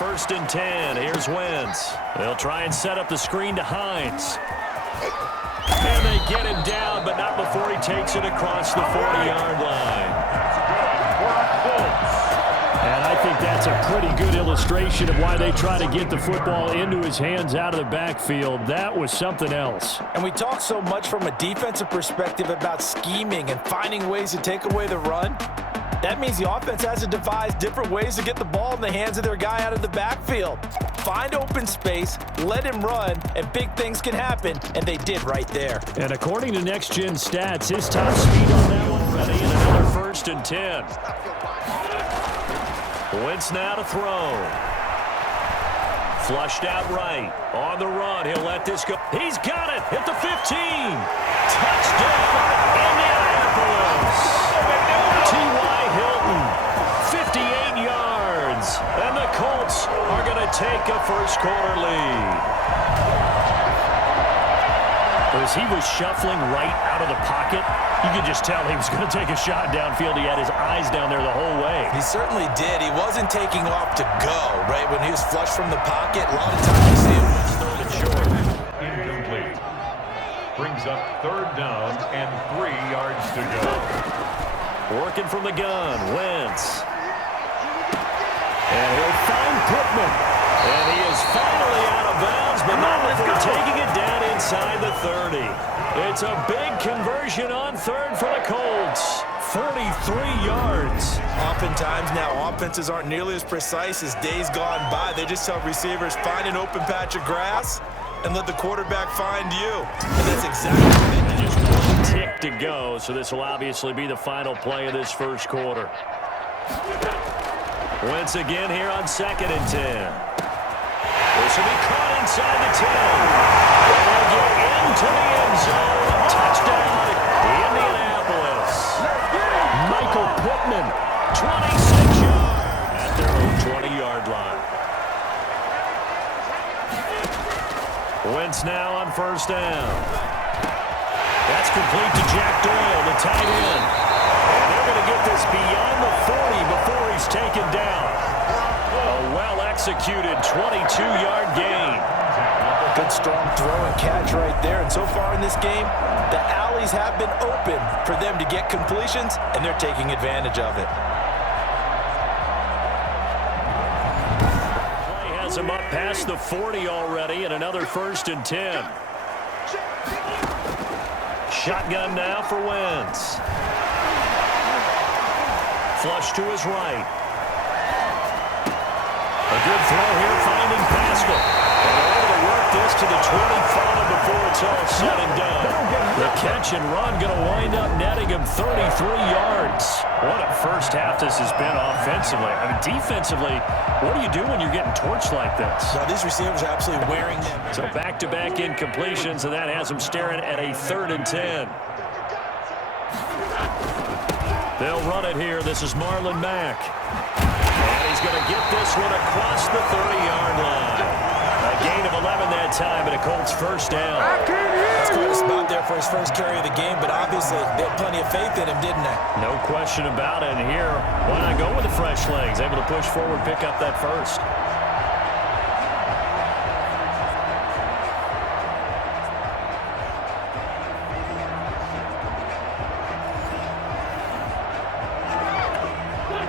first and 10. Here's Wentz. They'll try and set up the screen to Hines. And they get him down, but not before he takes it across the 40-yard line. And I think that's a pretty good illustration of why they try to get the football into his hands out of the backfield. That was something else. And we talk so much from a defensive perspective about scheming and finding ways to take away the run. That means the offense has to devise different ways to get the ball in the hands of their guy out of the backfield. Find open space, let him run, and big things can happen, and they did right there. And according to Next Gen Stats, his top speed on that one ready, and another first and 10. Wentz now to throw. Flushed out right. On the run, he'll let this go. He's got it, hit the 15. Touchdown, Indianapolis. T.Y. Hilton, 58 yards, and the Colts are going to take a first-quarter lead. As he was shuffling right out of the pocket, you could just tell he was going to take a shot downfield. He had his eyes down there the whole way. He certainly did. He wasn't taking off to go, right? When he was flushed from the pocket, a lot of times you see him just throwing it short. Incomplete. Brings up third down and 3 yards to go. Working from the gun, Wentz. And he'll find Pittman. And he is finally out of bounds, but not before taking it down inside the 30. It's a big conversion on third for the Colts. 43 yards. Oftentimes now, offenses aren't nearly as precise as days gone by. They just tell receivers, find an open patch of grass and let the quarterback find you. And that's exactly what they did. Just one tick to go, so this will obviously be the final play of this first quarter. Wentz again here on 2nd and 10. This will be caught inside the 10. And they'll get into the end zone. Touchdown, Indianapolis. Michael Pittman, 26 yards at their own 20-yard line. Wentz now on first down. That's complete to Jack Doyle, the tight end. And they're going to get this beyond the 40 before he's taken down. A well-executed 22-yard gain. Good strong throw and catch right there. And so far in this game, the alleys have been open for them to get completions, and they're taking advantage of it. Play has him up past the 40 already, and another first and 10. Shotgun now for Wentz. Flush to his right. A good throw here, finding Pascal. And they're able to work this to the 25 before it's all said and done. The catch and run going to wind up netting him 33 yards. What a first half this has been offensively. I mean, defensively, what do you do when you're getting torched like this? Now, these receivers are absolutely wearing them. So back-to-back incompletions, and that has him staring at a 3rd and 10. They'll run it here. This is Marlon Mack. And he's going to get this one across the 30-yard line. A gain of 11 that time, and a Colts first down. It's quite a spot there for his first carry of the game, but obviously they had plenty of faith in him, didn't they? No question about it. And here, why not go with the fresh legs? Able to push forward, pick up that first.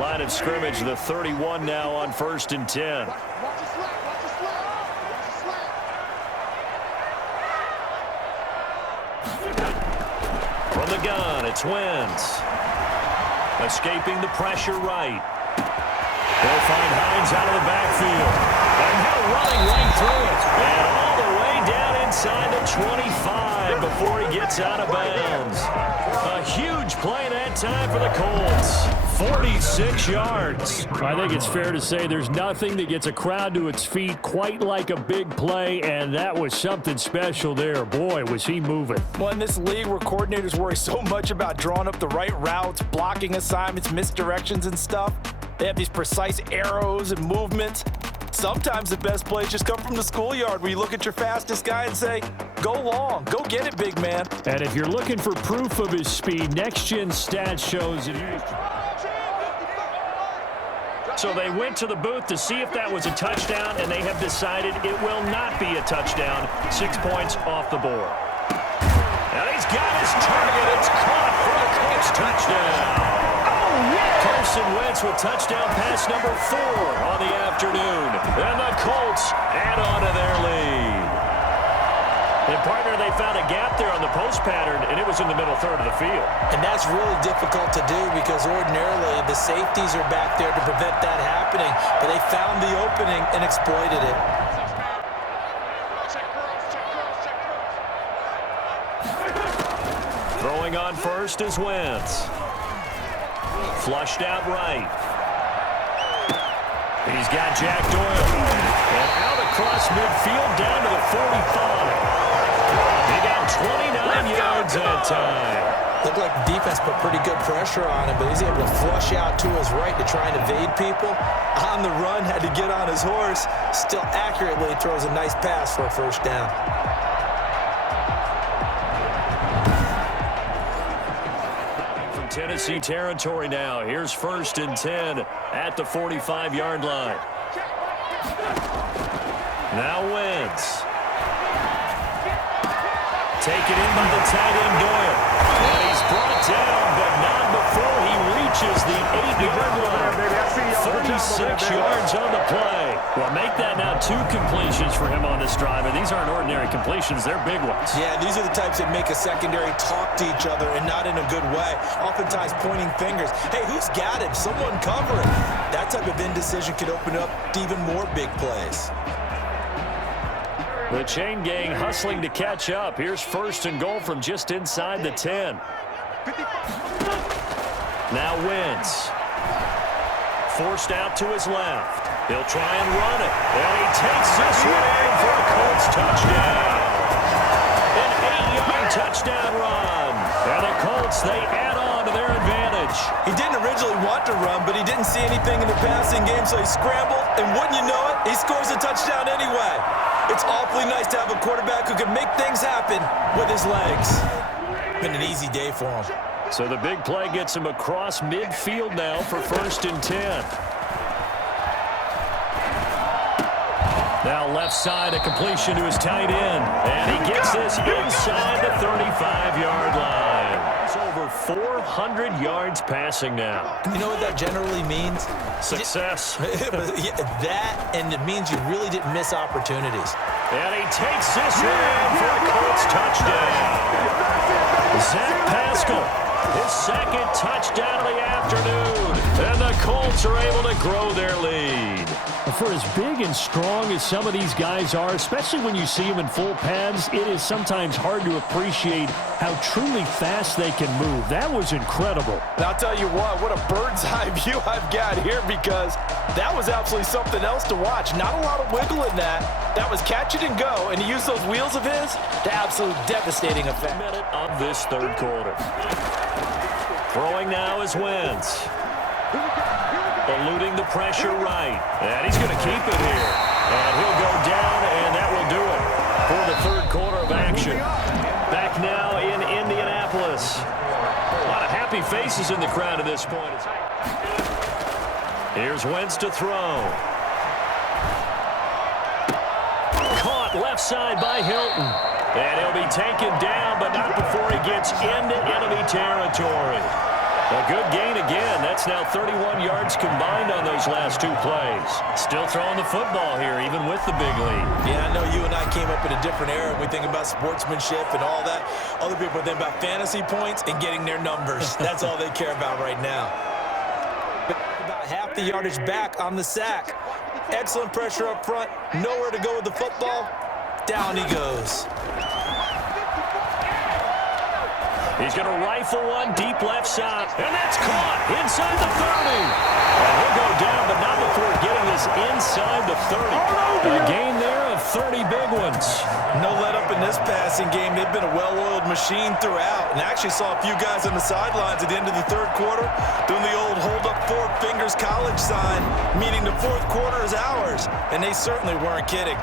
Line of scrimmage, the 31 now on 1st and 10. From the gun, it's Wentz. Escaping the pressure right. They'll find Hines out of the backfield. And now running right through it. And all the way down inside the 25 before he gets out of bounds. A huge play that time for the Colts. 46 yards. I think it's fair to say there's nothing that gets a crowd to its feet quite like a big play, and that was something special there. Boy, was he moving. Well, in this league where coordinators worry so much about drawing up the right routes, blocking assignments, misdirections and stuff, they have these precise arrows and movements. Sometimes the best plays just come from the schoolyard where you look at your fastest guy and say, go long, go get it, big man. And if you're looking for proof of his speed, Next Gen Stats shows that he was So they went to the booth to see if that was a touchdown, and they have decided it will not be a touchdown. 6 points off the board. And he's got his target. It's caught for a Colts touchdown. Carson Wentz with touchdown pass number 4 on the afternoon. And the Colts add on to their lead. And, partner, they found a gap there on the post pattern, and it was in the middle third of the field. And that's really difficult to do because ordinarily the safeties are back there to prevent that happening. But they found the opening and exploited it. Throwing on first is Wentz. Flushed out right. He's got Jack Doyle. And out across midfield down to the 45. He got 29 yards that time. Looked like the defense put pretty good pressure on him, but he's able to flush out to his right to try and evade people. On the run, had to get on his horse. Still accurately throws a nice pass for a first down. Tennessee territory now. Here's 1st and 10 at the 45-yard line. Now Wentz. Taken in by the tight end Doyle. And he's brought down, but not before he reaches the 8-yard line. 36 yards on the play. Well, make that now 2 completions for him on this drive, and these aren't ordinary completions. They're big ones. Yeah, these are the types that make a secondary talk to each other and not in a good way. Oftentimes pointing fingers. Hey, who's got him? Someone cover him. That type of indecision could open up to even more big plays. The chain gang hustling to catch up. Here's 1st and goal from just inside the 10. Now Wentz. Forced out to his left. He'll try and run it. And he takes this one in for a Colts touchdown. An 8-yard touchdown run. And the Colts, they add on to their advantage. He didn't originally want to run, but he didn't see anything in the passing game, so he scrambled. And wouldn't you know it, he scores a touchdown anyway. It's awfully nice to have a quarterback who can make things happen with his legs. Been an easy day for him. So the big play gets him across midfield now for 1st and 10. Now left side, a completion to his tight end. And he gets this inside the 35-yard line. It's over 400 yards passing now. You know what that generally means? Success. That, and it means you really didn't miss opportunities. And he takes this one in for a Colts touchdown. Zach Pascal, his 2nd touchdown of the afternoon. And the Colts are able to grow their lead. For as big and strong as some of these guys are, especially when you see them in full pads, it is sometimes hard to appreciate how truly fast they can move. That was incredible. And I'll tell you what a bird's eye view I've got here, because that was absolutely something else to watch. Not a lot of wiggle in that. That was catch it and go, and he used those wheels of his to absolute devastating effect. Minute of this 3rd quarter. Throwing now is Wentz. Eluding the pressure right. And he's going to keep it here. And he'll go down, and that will do it for the 3rd quarter of action. Back now in Indianapolis. A lot of happy faces in the crowd at this point. Here's Wentz to throw. Caught left side by Hilton. And he'll be taken down, but not before he gets into enemy territory. A good gain again. That's now 31 yards combined on those last 2 plays. Still throwing the football here, even with the big lead. Yeah, I know you and I came up in a different era. We think about sportsmanship and all that. Other people think about fantasy points and getting their numbers. That's all they care about right now. About half the yardage back on the sack. Excellent pressure up front. Nowhere to go with the football. Down he goes. He's going to rifle one deep left side. And that's caught inside the 30. And he'll go down, but not before getting this inside the 30. A gain there of 30 big ones. No let up in this passing game. They've been a well-oiled machine throughout. And I actually saw a few guys on the sidelines at the end of the 3rd quarter doing the old hold up 4 fingers college sign, meaning the 4th quarter is ours. And they certainly weren't kidding.